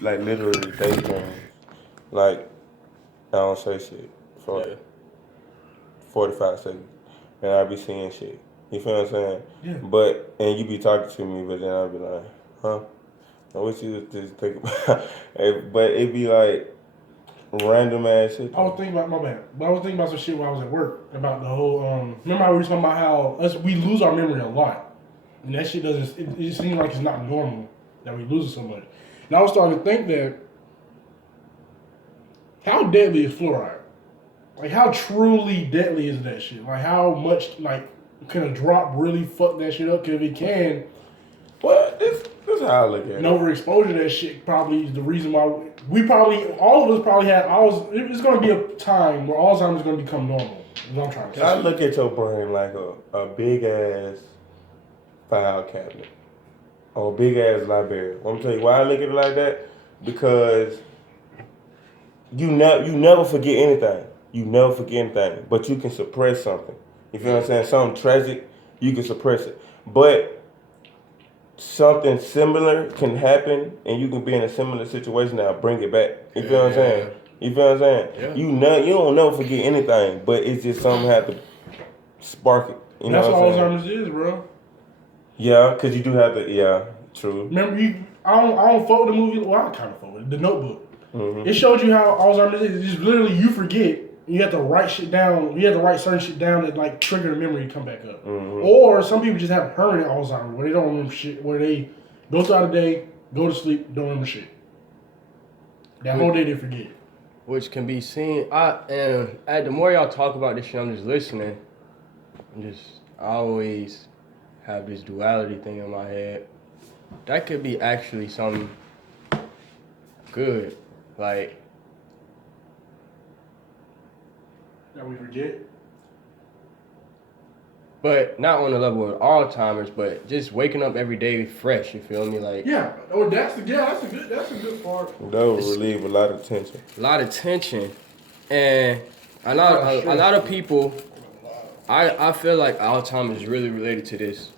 like literally daydreams. Like I don't say shit for Yeah. 45 seconds, and I be seeing shit. You feel what I'm saying? Yeah. But and you be talking to me, but then I be like, huh? I wish you was just think about. But it be like random ass shit. I was thinking about my bad, but I was thinking about some shit while I was at work about the whole. Remember how we were talking about how we lose our memory a lot, and that shit doesn't. It just seems like it's not normal that we lose it so much. And I was starting to think that how deadly is fluoride? Like how truly deadly is that shit? Like how much like can a drop really fuck that shit up? Because if it can, Well, this how I look at and it. overexposure to that shit probably is the reason why we probably all of us probably had. It's going to be a time where Alzheimer's is going to become normal. Is what I'm trying to say. I look at your brain like a big ass file cabinet or a big ass library. I'm gonna tell you why I look at it like that, because you never forget anything. You never forget anything, but you can suppress something. You feel what I'm saying? Something tragic, you can suppress it. But something similar can happen, and you can be in a similar situation that'll bring it back. You feel what I'm saying? You feel what I'm saying? Yeah. You don't never forget anything, but it's just something have to spark it. You know That's what what I'm saying? Alzheimer's is, bro. Yeah, cause you do have to. Yeah, true. Remember, I don't fuck with the movie. Well, I kind of fuck with it. The Notebook. Mm-hmm. It showed you how Alzheimer's is. It's just literally you forget. You have to write shit down. You have to write certain shit down that like trigger the memory to come back up. Mm-hmm. Or some people just have permanent Alzheimer's where they don't remember shit. Where they go throughout the day, go to sleep, don't remember shit. That whole day they forget. Which can be seen. The more y'all talk about this shit, I'm just listening. I always have this duality thing in my head. That could be actually something good. Like, That we forget. but not on the level of Alzheimer's, but just waking up every day fresh, you feel me? Like, Yeah. Oh, that's a good part. That would relieve a lot of tension. a lot of tension. And a lot of people, I feel like Alzheimer's is really related to this.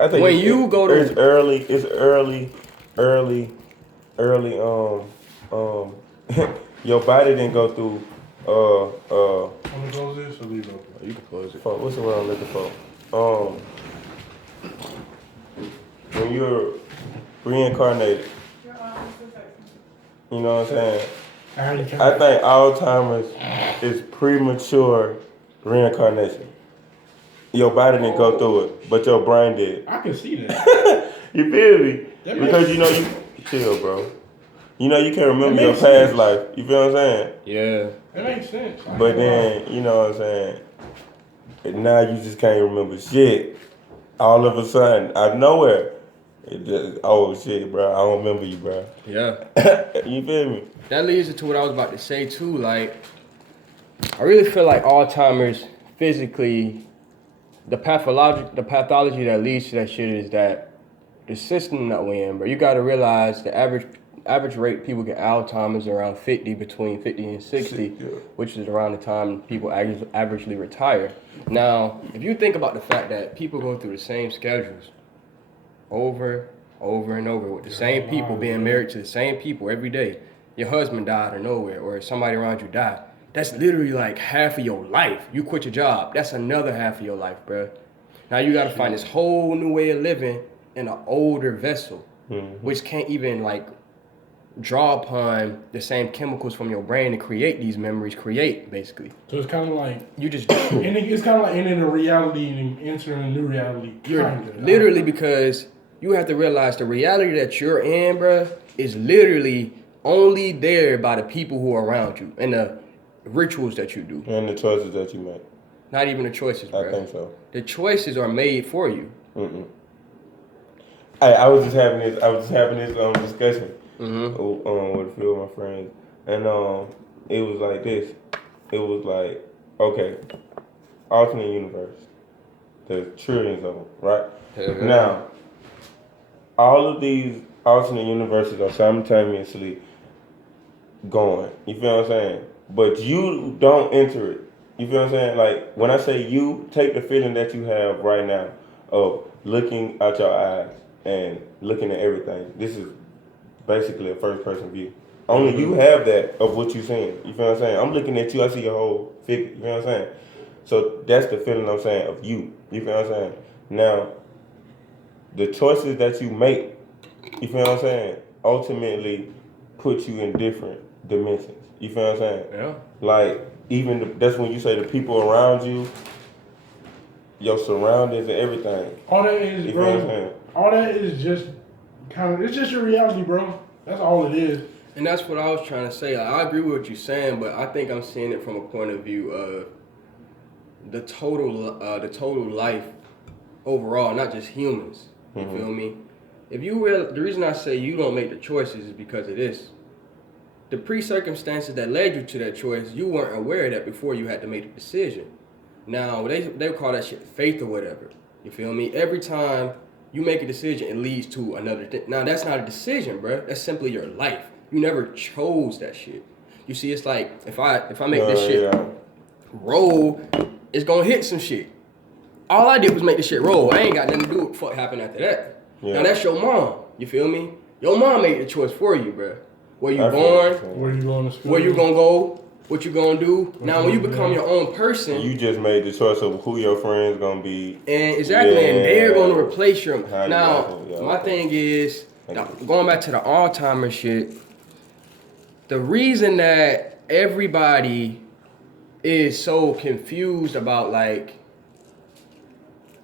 I think When you go to- it's early. Your body didn't go through. I'm gonna close this or leave it open. You can close it. What's the word I'm looking for? When you're reincarnated, you know what I'm saying? I think Alzheimer's is premature reincarnation. Your body didn't go through it, but your brain did. I can see that. You feel me? That Because makes you know you chill, bro. You know you can't remember That your makes past sense. life. You feel what I'm saying? Yeah. That makes sense. But then, you know what I'm saying? And now you just can't remember shit. All of a sudden, out of nowhere, it just, oh shit, bro, I don't remember you, bro. Yeah. You feel me? That leads into what I was about to say too. Like, I really feel like Alzheimer's physically, the pathology that leads to that shit is that the system that we're in, bro. You got to realize the average rate people get Alzheimer's around 50, between 50 and 60, Yeah. which is around the time people averagely retire. Now, if you think about the fact that people go through the same schedules over and over with the same people, being married to the same people every day, your husband died out of nowhere or somebody around you died, that's literally like half of your life. You quit your job, that's another half of your life, bro. Now you got to find this whole new way of living in an older vessel, which can't even like draw upon the same chemicals from your brain to create these memories, basically. So it's kind of like You just it's kind of like ending a reality and entering a new reality. literally, because you have to realize the reality that you're in, bro, is literally only there by the people who are around you and the rituals that you do. And the choices that you make. Not even the choices, bro. I think so. The choices are made for you. I was just having this discussion Mm-hmm. with a few of my friends, and it was like this. It was like, okay, alternate universe. There's trillions of them, right? Mm-hmm. Now, all of these alternate universes are simultaneously going. You feel what I'm saying? But you don't enter it. You feel what I'm saying? Like, when I say you, take the feeling that you have right now of looking out your eyes and looking at everything. This is basically a first person view. Only you have that of what you're seeing. You feel what I'm saying? I'm looking at you, I see your whole figure. You feel what I'm saying? So that's the feeling I'm saying of you. You feel what I'm saying? Now, the choices that you make, you feel what I'm saying, ultimately put you in different dimensions. You feel what I'm saying? Yeah. Like, that's when you say the people around you, your surroundings and everything. All that is, You feel what I'm bro. saying? All that is just it's just your reality, bro. That's all it is. And that's what I was trying to say. Like, I agree with what you're saying, but I think I'm seeing it from a point of view of the total life overall, not just humans. You feel me? If you the reason I say you don't make the choices is because of this. The pre-circumstances that led you to that choice, you weren't aware of that before you had to make the decision. Now, they call that shit faith or whatever. You feel me? Every time you make a decision, it leads to another thing. Now, that's not a decision, bro. That's simply your life. You never chose that shit. You see, it's like, if I make this shit roll, it's gonna hit some shit. All I did was make this shit roll. I ain't got nothing to do with what happened after that. Yeah. Now, that's your mom. You feel me? Your mom made the choice for you, bro. Where you born, Where you going to school? where you gonna go, what you gonna do. Now, when you become your own person, You just made the choice of who your friends gonna be. and exactly, and they're gonna replace your. How you Now, got it, yeah. my thing is, going back to the Alzheimer's shit, the reason that everybody is so confused about, like,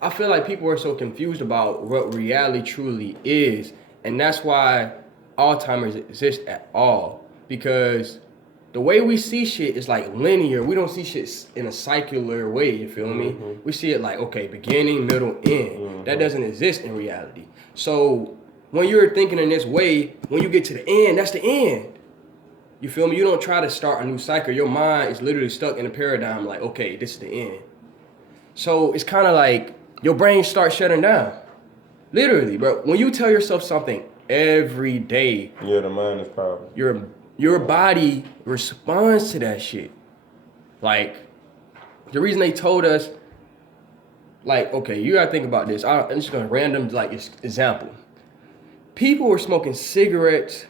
I feel like people are so confused about what reality truly is, and that's why Alzheimer's exists at all, because the way we see shit is like linear. We don't see shit in a circular way, you feel me? We see it like, okay, beginning, middle, end. That doesn't exist in reality. So when you're thinking in this way, when you get to the end, that's the end. You feel me? You don't try to start a new cycle. Your mind is literally stuck in a paradigm like, okay, this is the end. So it's kind of like your brain starts shutting down. Literally, bro. When you tell yourself something every day, Yeah, the mind is powerful. your body responds to that shit. Like, the reason they told us, like, okay, you gotta think about this. I'm just gonna random, like, example. People were smoking cigarettes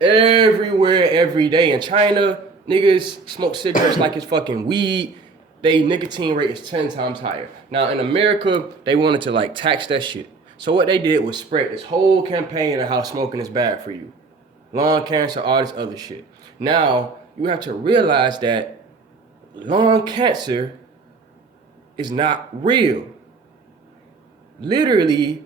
everywhere, every day. In China, niggas smoke cigarettes like it's fucking weed. They nicotine rate is 10 times higher. Now, in America, they wanted to, like, tax that shit. So what they did was spread this whole campaign of how smoking is bad for you. Lung cancer, all this other shit. Now, you have to realize that lung cancer is not real. Literally,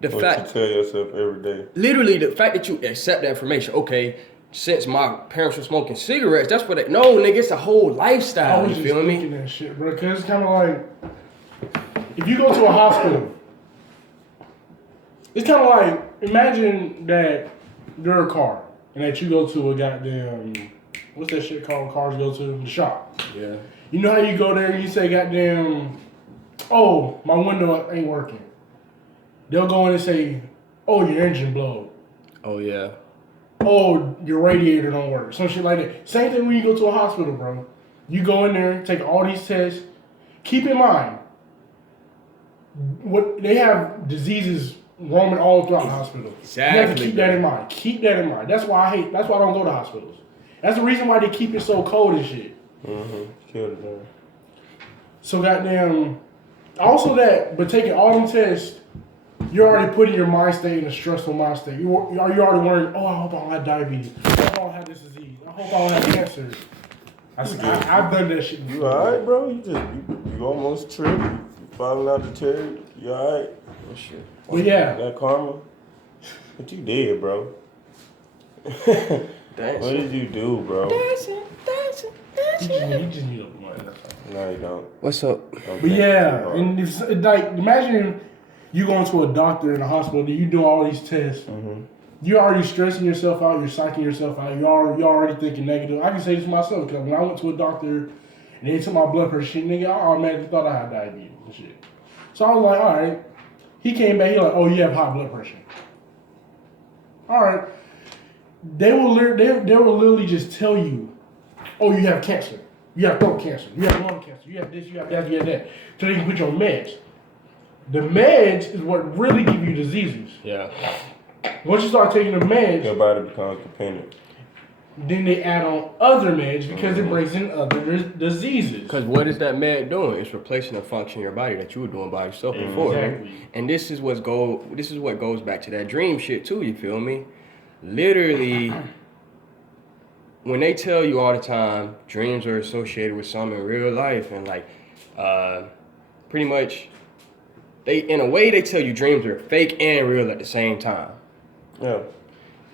the fact you tell yourself every day. Literally, the fact that you accept that information, okay, since my parents were smoking cigarettes, that's what they, no, nigga, it's a whole lifestyle, you feel me? That shit, bro, because it's kind of like, if you go to a hospital, it's kind of like, imagine that you're a car, and that you go to a goddamn, what's that shit called cars go to? The shop. Yeah. You know how you go there and you say, goddamn, oh, my window ain't working. They'll go in and say, oh, your engine blowed. Oh, yeah. Oh, your radiator don't work. Some shit like that. Same thing when you go to a hospital, bro. You go in there, take all these tests. Keep in mind, what they have diseases roaming all throughout the hospital. Exactly. You have to keep that in mind. Keep that in mind. That's why I don't go to hospitals. That's the reason why they keep it so cold and shit. Killed it, man. So goddamn, also that, but taking all them tests, you're already putting your mind state in a stressful mind state. You're already worrying, oh, I hope I don't have diabetes. I hope I don't have this disease. I hope I don't have cancer. I've done that shit before. You alright, bro? You almost tripped. You falling out the chair. You alright? Oh, shit. But yeah. That karma? What you did, bro? Dancing. What did you do, bro? Dancing. You just need up money. That's all. No, you don't. What's up? Don't But think yeah, too hard. and it's like, imagine you going to a doctor in a hospital, you do all these tests. You're already stressing yourself out, you're psyching yourself out, you're already thinking negative. I can say this to myself, because when I went to a doctor and they took my blood pressure shit, nigga, I automatically thought I had diabetes and shit. So I was like, all right. He came back, he like, oh, you have high blood pressure. All right. They will literally just tell you, oh, you have cancer. You have throat cancer. You have lung cancer. You have this, you have that, you have that. So they can put you on meds. The meds is what really give you diseases. Yeah. Once you start taking the meds, your body becomes dependent. then they add on other meds because it brings in other diseases. Because what is that med doing? It's replacing a function in your body that you were doing by yourself before. Exactly. And this is what goes back to that dream shit too. You feel me? Literally, when they tell you all the time dreams are associated with something in real life, and like, pretty much, they tell you dreams are fake and real at the same time. Yeah.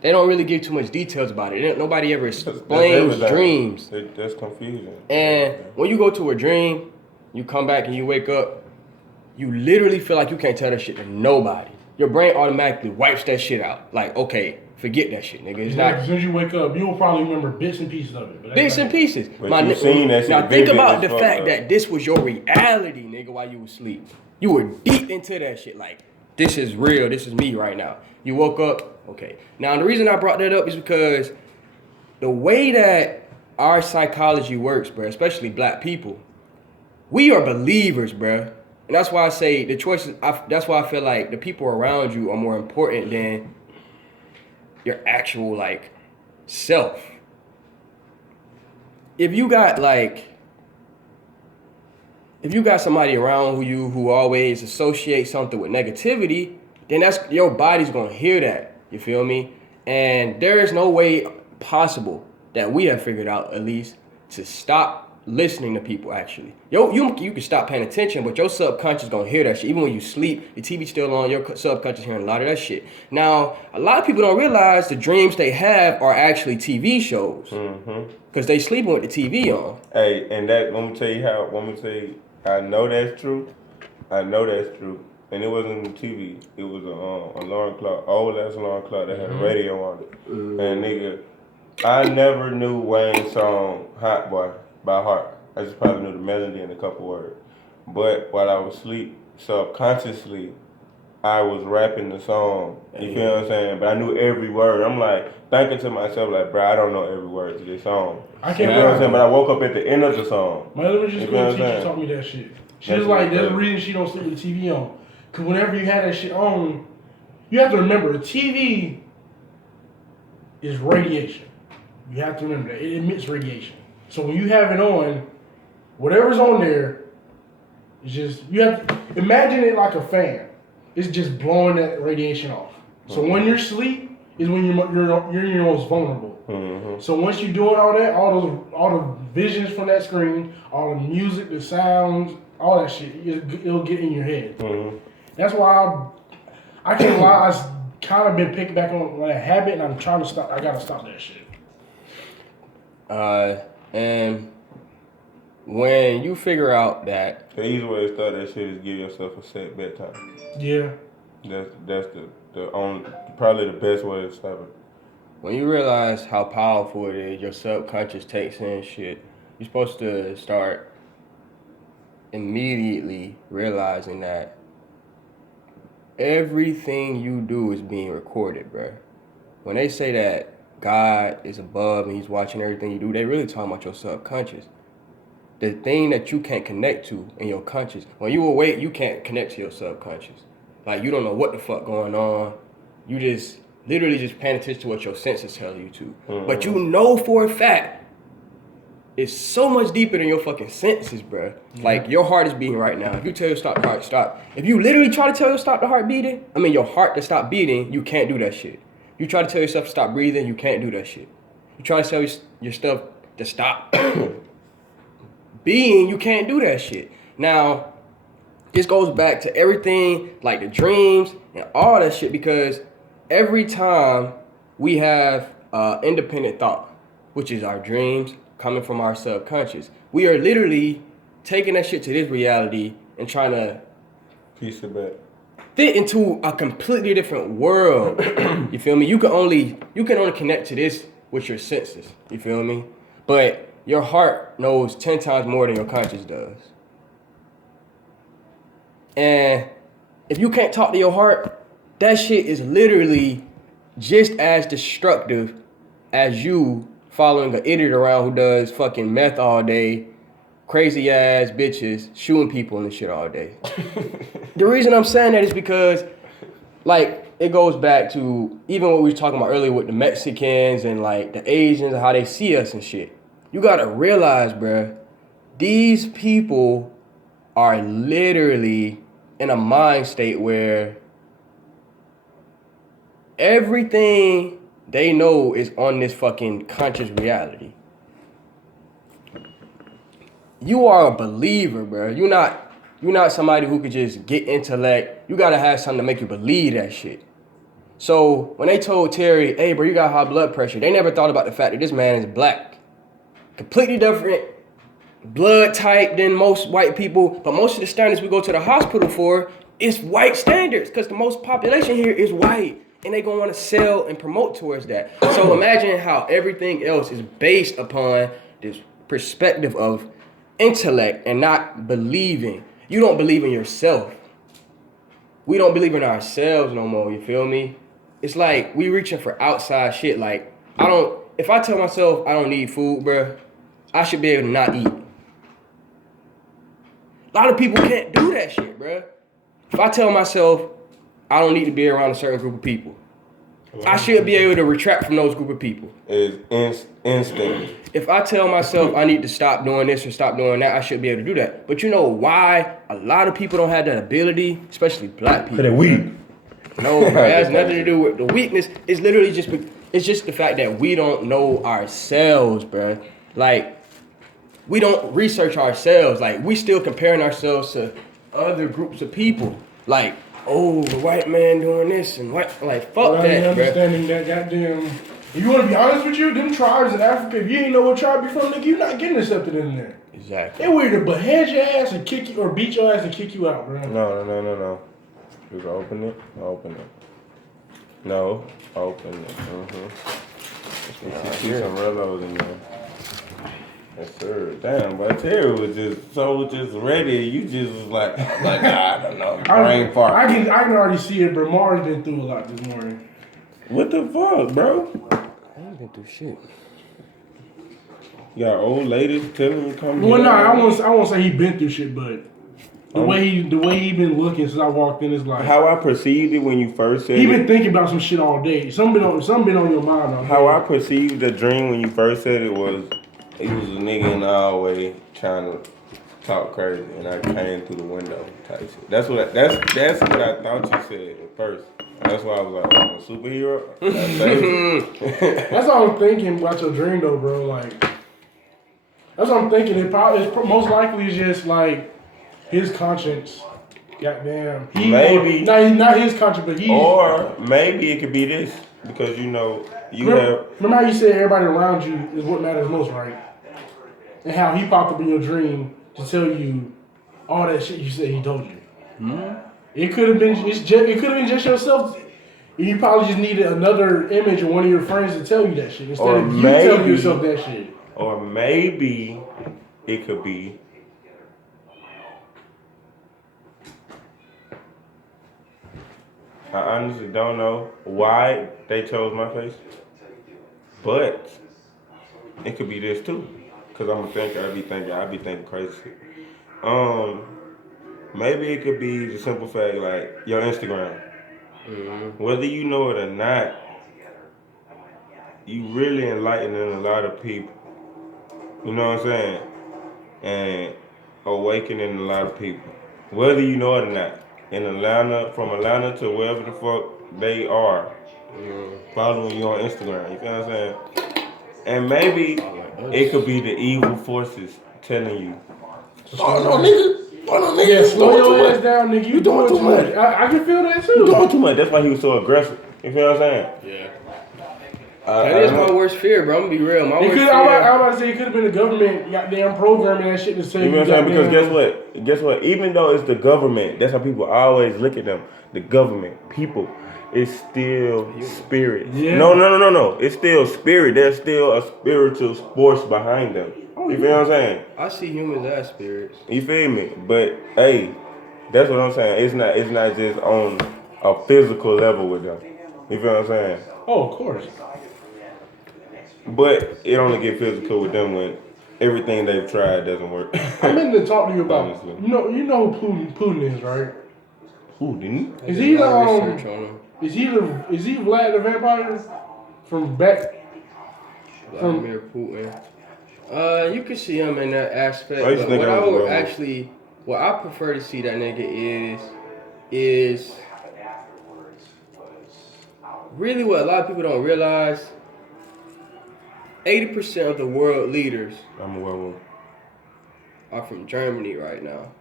They don't really give too much details about it. Nobody ever explains dreams. That's confusing. And when you go to a dream, you come back and you wake up, you literally feel like you can't tell that shit to nobody. Your brain automatically wipes that shit out. Like, okay, forget that shit, nigga. It's not. As soon as you wake up, you'll probably remember bits and pieces of it. Bits and pieces. But you seen that shit. Now think about the fact that this was your reality, nigga, while you was asleep. You were deep into that shit. Like, this is real. This is me right now. You woke up. Okay. Now, the reason I brought that up is because the way that our psychology works, bro, especially black people, we are believers, bro. And that's why I say the choices, that's why I feel like the people around you are more important than your actual, like, self. If you got somebody around who always associates something with negativity, then that's your body's gonna hear that. You feel me? And there is no way possible that we have figured out, at least, to stop listening to people. Actually, you can stop paying attention, but your subconscious gonna hear that shit. Even when you sleep, the TV's still on. Your subconscious hearing a lot of that shit. Now, a lot of people don't realize the dreams they have are actually TV shows, because they sleeping with the TV on. Hey, and that let me tell you, I know that's true. And it wasn't TV. It was a alarm clock, old ass alarm clock that had a radio on it. And nigga, I never knew Wayne's song "Hot Boy" by heart. I just probably knew the melody and a couple words. But while I was asleep, subconsciously, I was rapping the song. You feel what I'm saying? But I knew every word. I'm like thinking to myself, like, bro, I don't know every word to this song. I can't. You know what I'm saying? But I woke up at the end of the song. My elementary school teacher taught me that shit. She was like, there's a reason she don't sleep with the TV on. Because whenever you have that shit on, you have to remember, a TV is radiation. You have to remember that. It emits radiation. So when you have it on, whatever's on there, it's just, you have to, imagine it like a fan. It's just blowing that radiation off. So when you're asleep is when you're your most vulnerable. So once you're doing all that, all the visions from that screen, all the music, the sounds, all that shit, it'll get in your head. That's why I can't lie. I've kind of been picking back on that habit, and I'm trying to stop. I gotta stop that shit. And when you figure out that the easy way to start that shit is give yourself a set bedtime. Yeah. That's the only, probably the best way to stop it. When you realize how powerful it is, your subconscious takes in shit. You're supposed to start immediately realizing that everything you do is being recorded, bro. When they say that God is above and he's watching everything you do, they really talking about your subconscious. The thing that you can't connect to in your conscious. When you awake, you can't connect to your subconscious. Like, you don't know what the fuck going on. You just literally just paying attention to what your senses tell you to. But you know for a fact, it's so much deeper than your fucking senses, bro. Like, your heart is beating right now. If you tell your heart stop. If you literally try to tell your heart beating, your heart to stop beating, you can't do that shit. You try to tell yourself to stop breathing, you can't do that shit. You try to tell your stuff to stop being, you can't do that shit. Now, this goes back to everything, like the dreams and all that shit, because every time we have independent thought, which is our dreams coming from our subconscious, we are literally taking that shit to this reality and trying to piece it back, fit into a completely different world. You feel me? You can only connect to this with your senses. You feel me? But your heart knows 10 times more than your conscience does. And if you can't talk to your heart, that shit is literally just as destructive as you following an idiot around who does fucking meth all day, crazy ass bitches, shooting people and shit all day. The reason I'm saying that is because like it goes back to even what we were talking about earlier with the Mexicans and like the Asians and how they see us and shit. You gotta realize, bruh, these people are literally in a mind state where everything they know is on this fucking conscious reality. You are a believer, bro. You're not somebody who could just get intellect. You gotta have something to make you believe that shit. So when they told Terry, hey bro, you got high blood pressure, they never thought about the fact that this man is black. Completely different blood type than most white people, but most of the standards we go to the hospital for is white standards because the most population here is white. And they gonna want to sell and promote towards that. So imagine how everything else is based upon this perspective of intellect and not believing. You don't believe in yourself. We don't believe in ourselves no more, you feel me? It's like we reaching for outside shit. Like, if I tell myself I don't need food, bruh, I should be able to not eat. A lot of people can't do that shit, bruh. If I tell myself I don't need to be around a certain group of people, I should be able to retract from those group of people. It's instinct. If I tell myself I need to stop doing this or stop doing that, I should be able to do that. But you know why a lot of people don't have that ability, especially black people? Because they're weak. No, bro, it has nothing to do with the weakness. It's literally it's just the fact that we don't know ourselves, bro. Like, we don't research ourselves. Like, we still comparing ourselves to other groups of people. Like, oh, the white man doing this and like fuck that, understanding that goddamn. If you want to be honest with you, them tribes in Africa, if you ain't know what tribe you're from, nigga, you're not getting accepted in there. Exactly. They were to behead your ass and kick you, or beat your ass and kick you out, bro. No. Just open it. No, open it. You see some relos in there. Yes, sir. Damn, but Terry was just ready. You just was like I don't know, brain fart. I can already see it, bro. Mars been through a lot this morning. What the fuck, bro? I ain't been through shit. You got old ladies telling him to come Well, here? no, I won't say he been through shit, but the way he been looking since I walked in is like how I perceived it when you first said he it. been thinking about some shit all day. Something been on your mind all day. How I perceived the dream when you first said it was he was a nigga in the hallway trying to talk crazy, and I came through the window type shit. That's what I thought you said at first. And that's why I was like, I'm a superhero. That's all I'm thinking about your dream though, bro. Like that's what I'm thinking. It most likely is just like his conscience. Goddamn. Maybe not his conscience, but he. Or maybe it could be this because remember how you said everybody around you is what matters most, right? And how he popped up in your dream to tell you all that shit you said he told you. Mm-hmm. It could have been just yourself. You probably just needed another image of one of your friends to tell you that shit instead of you telling yourself that shit. Or maybe it could be I honestly don't know why they chose my face, but it could be this too. Cause I'm a thinker. I be thinking crazy shit. Maybe it could be the simple fact like your Instagram. Mm-hmm. Whether you know it or not, you really enlightening a lot of people. You know what I'm saying? And awakening a lot of people. Whether you know it or not. In Atlanta, from Atlanta to wherever the fuck they are. Following you on Instagram. You know what I'm saying? And maybe it could be the evil forces telling you. Oh no, nigga. Yeah, slow your ass down, nigga. You doing too much. I can feel that too. You doing too much. That's why he was so aggressive. You feel what I'm saying? Yeah. That is my worst fear, bro. I'm gonna be real. My worst fear. I was about to say it could have been the government goddamn programming that shit to say. You know what I'm saying? Because guess what? Even though it's the government, that's how people always look at them. The government, people, it's still spirit. Yeah. No. It's still spirit. There's still a spiritual force behind them. You feel what I'm saying? I see humans as spirits. You feel me? But hey, that's what I'm saying. It's not just on a physical level with them. You feel what I'm saying? Oh, of course. But it only get physical with them when everything they've tried doesn't work. I meant to talk to you about. Honestly. You know who Putin is, right? Ooh, didn't he? Is he the research on him. Is he Vlad the Vampire from back? Vladimir Putin. You can see him in that aspect. I used to But think what I I was would wrong. actually, what I prefer to see that nigga is really what a lot of people don't realize. 80% of the world leaders I'm a werewolf. are from Germany right now.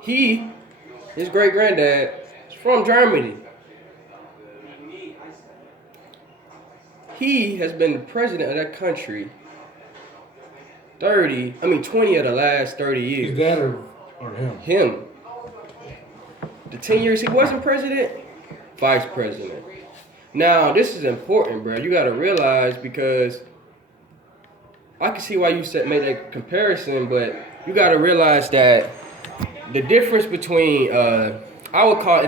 His great granddad, is from Germany. He has been the president of that country 20 of the last 30 years. His dad or him? Him. The 10 years he wasn't president, vice president. Now, this is important, bro. You got to realize, because I can see why you made that comparison, but you got to realize that the difference between, if I would call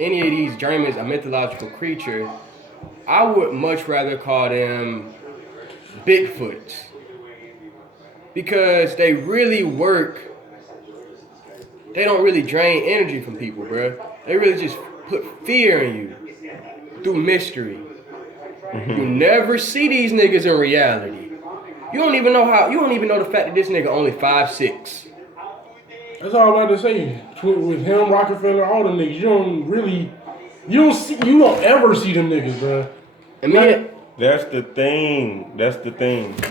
any of these Germans a mythological creature, I would much rather call them Bigfoots. Because they really work. They don't really drain energy from people, bro. They really just put fear in you through mystery. You never see these niggas in reality. You don't even know the fact that this nigga only 5'6". That's all I'm about to say. With him, Rockefeller, all the niggas, you don't ever see them niggas, bro. And me, That's the thing.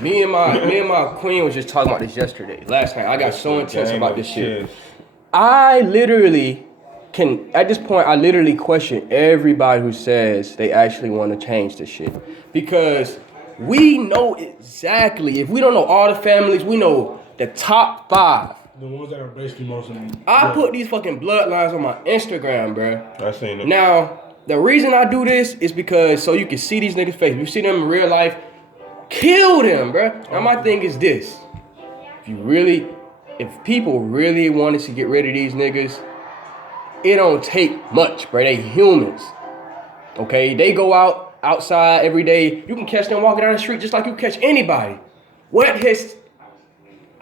me and my queen was just talking about this last night. I got so intense about this shit. I literally at this point, I literally question everybody who says they actually want to change this shit. Because we know exactly, if we don't know all the families, we know the top 5. The ones that are basically most of them. I put these fucking bloodlines on my Instagram, bro. I seen it. Now, the reason I do this is because so you can see these niggas' face. You see them in real life, kill them, bro. Now, my thing is this. If people really wanted to get rid of these niggas, it don't take much, bro. They humans. Okay? They go outside every day. You can catch them walking down the street just like you catch anybody.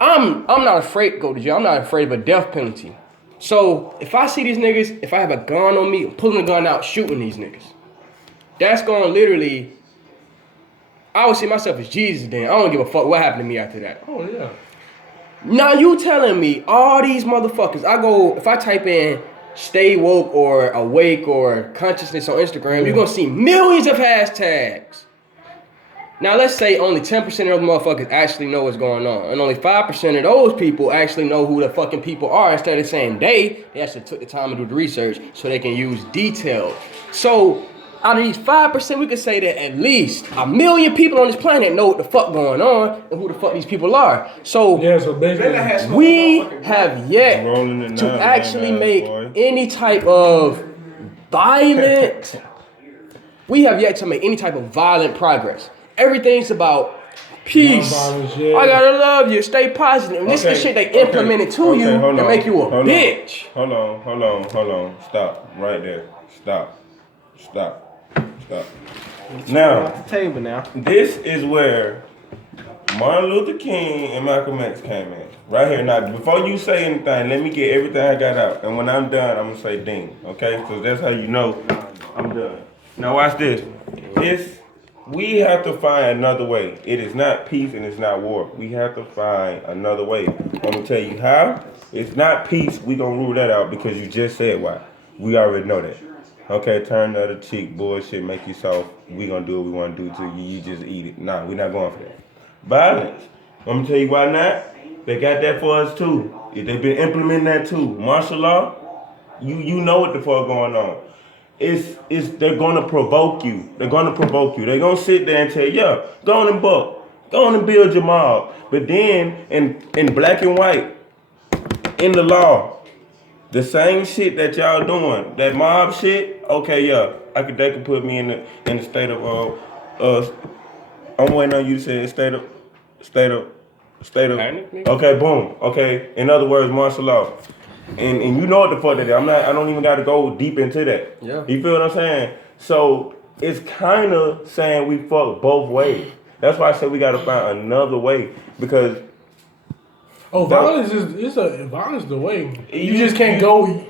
I'm not afraid to go to jail. I'm not afraid of a death penalty. So if I see these niggas, if I have a gun on me, I'm pulling the gun out, shooting these niggas. That's going literally, I would see myself as Jesus then. I don't give a fuck what happened to me after that. Oh, yeah. Now you telling me all these motherfuckers, if I type in stay woke or awake or consciousness on Instagram, you're going to see millions of hashtags. Now let's say only 10% of those motherfuckers actually know what's going on. And only 5% of those people actually know who the fucking people are. Instead of saying they actually took the time to do the research so they can use details. So out of these 5%, we could say that at least 1 million people on this planet know what the fuck going on and who the fuck these people are. So, basically, we have yet to actually make any type of violent. We have yet to make any type of violent progress. Everything's about peace. I gotta love you. Stay positive. And this is the shit they implemented to you to make you a bitch. Hold on. Stop right there. Stop. Now, Off the table now. this is where Martin Luther King and Malcolm X came in. Right here. Now, before you say anything, let me get everything I got out. And when I'm done, I'm gonna say ding. Okay? Because that's how you know I'm done. Now watch this. We have to find another way. It is not peace and it's not war. We have to find another way. I'm going to tell you how. It's not peace. We're going to rule that out because you just said why. We already know that. Okay, turn the other cheek, bullshit, make you soft. We're going to do what we want to do to you. You just eat it. Nah, we're not going for that. Violence. I'm going to tell you why not. They got that for us too. They've been implementing that too. Martial law, you know what the fuck going on. They're gonna provoke you. They're gonna sit there and tell you, yeah, go on and buck. Go on and build your mob. But then in black and white, in the law, the same shit that y'all doing, that mob shit, okay, yeah, that could put me in the state of I'm waiting on you to say state of okay, boom. Okay. In other words, martial law. And you know what the fuck that is. I don't even gotta go deep into that. Yeah. You feel what I'm saying? So it's kinda saying we fuck both ways. That's why I said we gotta find another way. Because Oh, violence is violence the way. You You- just can't go.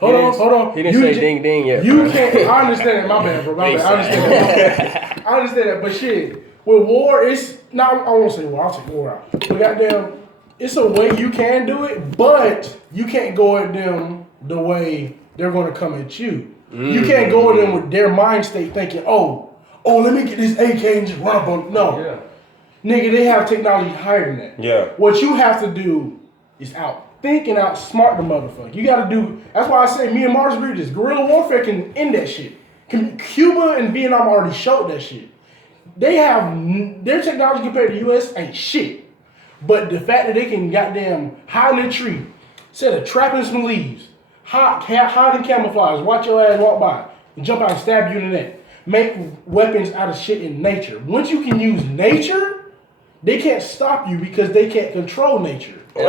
Hold on. He didn't say ding ding yet. You bro. can't. I understand that. My bad, bro. My bad. I understand that. I understand that. But shit, with war, it's not. I won't say war. I'll take war out. But goddamn, it's a way you can do it, but you can't go at them the way they're going to come at you. You can't go at them with their mind state thinking, oh, let me get this AK and just run up on. No. Yeah. Nigga, they have technology higher than that. Yeah. What you have to do is outthink and outsmart the motherfucker. You gotta do, that's why I say me and Mars agree this. Guerrilla warfare can end that shit. Cuba and Vietnam already showed that shit. They have, their technology compared to the US ain't shit. But the fact that they can goddamn hide in a tree, set a trap in some leaves, hide in camouflage, watch your ass walk by, and jump out and stab you in the neck. Make weapons out of shit in nature. Once you can use nature, they can't stop you because they can't control nature. Wait.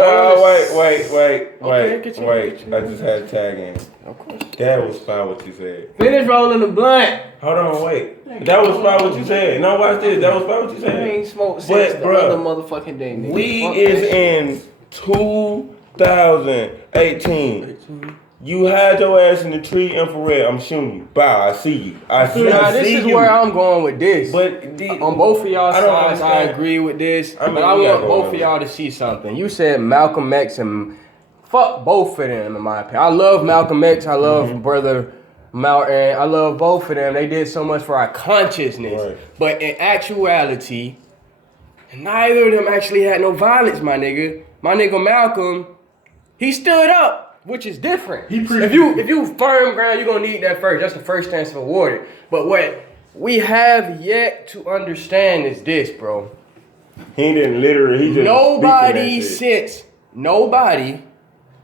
Continue. I just had to tag in. Of course. That was fine what you said. Finish rolling the blunt. Hold on, wait. That was fine what you said. No, watch this. That was fine what you You ain't said. smoked since the bruh, other motherfucking day, nigga. We Fuck is that shit. in 2018. You had your ass in the tree infrared. I'm shooting you. Bow, I see you. I see This is you. where I'm going with this. But on both of y'all I don't sides, I understand. agree with this. I mean, but I we want gotta go both on. of y'all to see something. You said Malcolm X and fuck both of them in my opinion. I love Malcolm X. I love Brother Mountain. I love both of them. They did so much for our consciousness. Right. But in actuality, neither of them actually had no violence, my nigga. My nigga Malcolm, he stood up. Which is different. If you firm ground, you're gonna need that first. That's the first chance to award it. But what we have yet to understand is this, bro. he didn't literally. He just Nobody speaking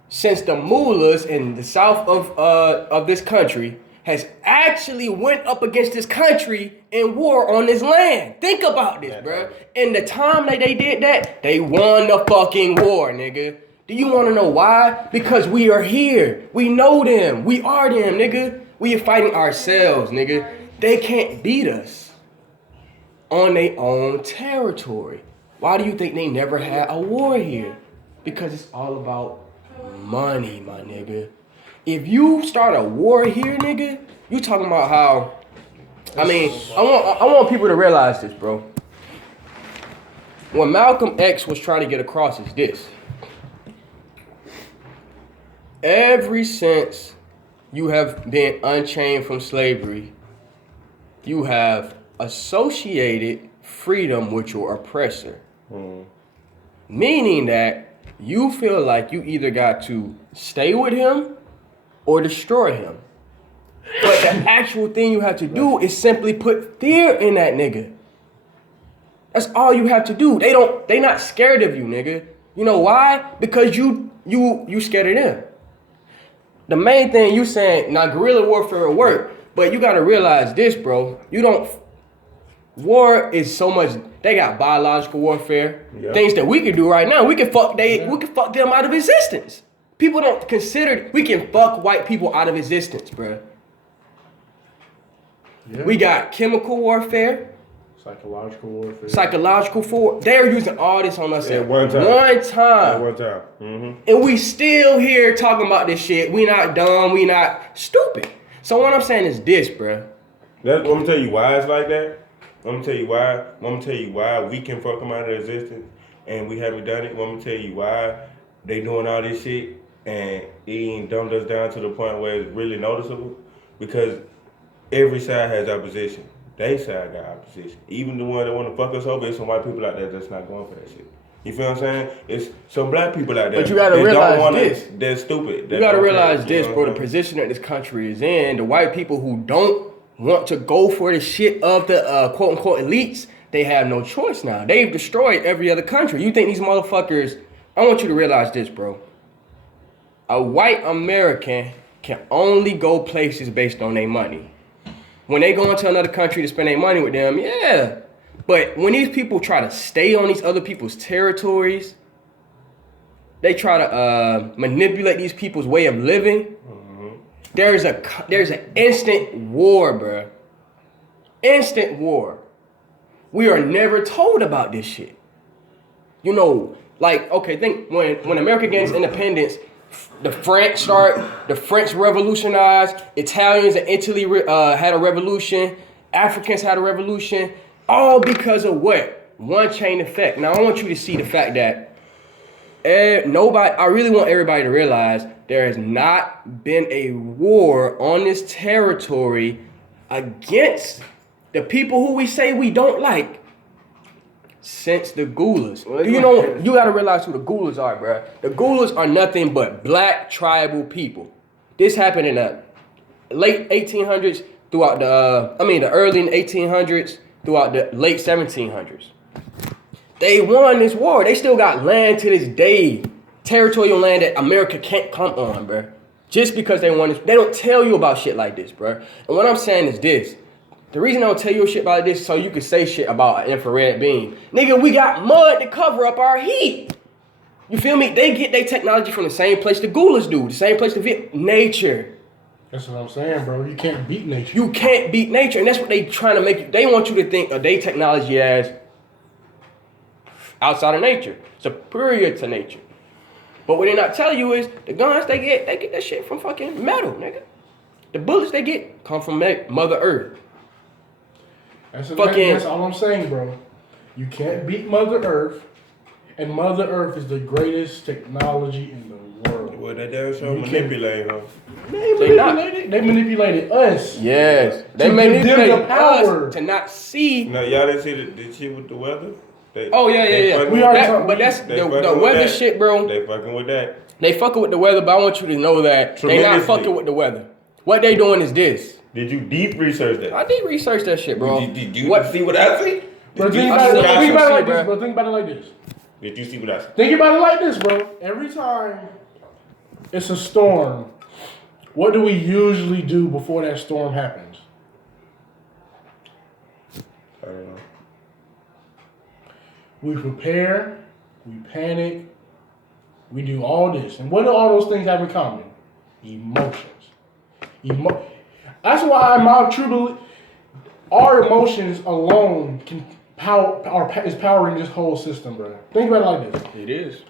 since the mullahs in the south of this country has actually went up against this country in war on this land. Think about this, bro. In the time that they did that, they won the fucking war, nigga. Do you want to know why? Because we are here. We know them. We are them, nigga. We are fighting ourselves, nigga. They can't beat us on their own territory. Why do you think they never had a war here? Because it's all about money, my nigga. If you start a war here, nigga, you talking about how, I want people to realize this, bro. What Malcolm X was trying to get across is this. Ever since you have been unchained from slavery, you have associated freedom with your oppressor. Meaning that you feel like you either got to stay with him or destroy him. But the actual thing you have to do is simply put fear in that nigga. That's all you have to do. They not scared of you, nigga. You know why? Because you scared of them. The main thing you saying, now guerrilla warfare will work, but you gotta realize this, bro. War is so much. They got biological warfare, things that we can do right now. We can fuck them out of existence. People don't consider we can fuck white people out of existence, bro. Yeah. We got chemical warfare, Psychological warfare. They're using all this on us at one time. One time. Mm-hmm. And we still here talking about this shit. We not dumb. We not stupid. So what I'm saying is this, bro. I'm gonna tell you why it's like that. I'm gonna tell you why we can fuck them out of existence and we haven't done it. I'm gonna tell you why they doing all this shit and it ain't dumbed us down to the point where it's really noticeable. Because every side has opposition. They side got opposition. Even the one that want to fuck us over, there's some white people out there that's not going for that shit. You feel what I'm saying? It's some black people out there. But you gotta that realize don't wanna, this. They're stupid. You gotta realize this, bro. The position that this country is in, the white people who don't want to go for the shit of the quote unquote elites, they have no choice now. They've destroyed every other country. You think these motherfuckers? I want you to realize this, bro. A white American can only go places based on their money. When they go into another country to spend their money with them, yeah. But when these people try to stay on these other people's territories, they try to manipulate these people's way of living. There's an instant war, bro. Instant war. We are never told about this shit. You know, Like, okay, think when America gains independence, the French revolutionized, Italians and Italy had a revolution, Africans had a revolution, all because of what? One chain effect. Now I want you to see the fact that I really want everybody to realize there has not been a war on this territory against the people who we say we don't like since the Gulas. You know, you gotta realize who the Gulas are, bro. The Gulas are nothing but black tribal people. This happened in the late 1800s throughout the early 1800s throughout the late 1700s. They won this war. They still got land to this day, territorial land that America can't come on, bro. Just because they won this, they don't tell you about shit like this, bro. And what I'm saying is this. The reason I don't tell you shit about this is so you can say shit about an infrared beam. Nigga, we got mud to cover up our heat. You feel me? They get their technology from the same place the Gulas do, the same place nature. That's what I'm saying, bro. You can't beat nature. You can't beat nature, and that's what they trying to make you. They want you to think of their technology as outside of nature, superior to nature. But what they not telling you is the guns they get that shit from fucking metal, nigga. The bullets they get come from Mother Earth. That's all I'm saying, bro. You can't beat Mother Earth, and Mother Earth is the greatest technology in the world. Well, they damn sure manipulate, huh? They manipulated us. Yes, they To give them the power us to not see. No, y'all didn't see the shit with the weather? Oh yeah. We already talked. But that's the weather shit, bro. They fucking with that. They fucking with the weather, but I want you to know that they not fucking with the weather. What they doing is this. Did you deep research that? I did research that shit, bro. Did you see what I see? Bro, think I about see it like bro. this, bro. Think about it like this. Did you see what I see? Think about it like this, bro. Every time it's a storm, what do we usually do before that storm happens? I don't know. We prepare, we panic, we do all this. And what do all those things have in common? Emotions. That's why our emotions alone can is powering this whole system, bro. Think about it like this. It is.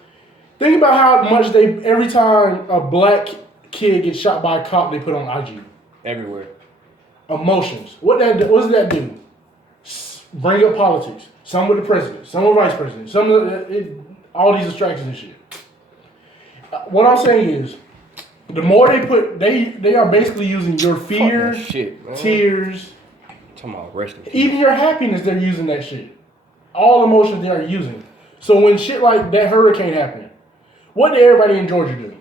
Think about how much every time a black kid gets shot by a cop, they put on IG. Everywhere. Emotions. What does that do? Bring up politics. Some with the president, some with vice president, some all these distractions and shit. What I'm saying is, the more they are basically using your fear, shit, tears, talking about rest of even your happiness. They're using that shit. All emotions they are using. So when shit like that hurricane happened, what did everybody in Georgia do?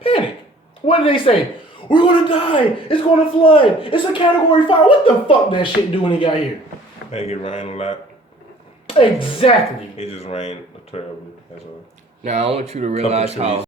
Panic. What did they say? We're gonna die. It's gonna flood. It's a Category 5. What the fuck that shit do when it got here? Make it rain a lot. Exactly. It just rained terribly. That's all. Now I want you to realize how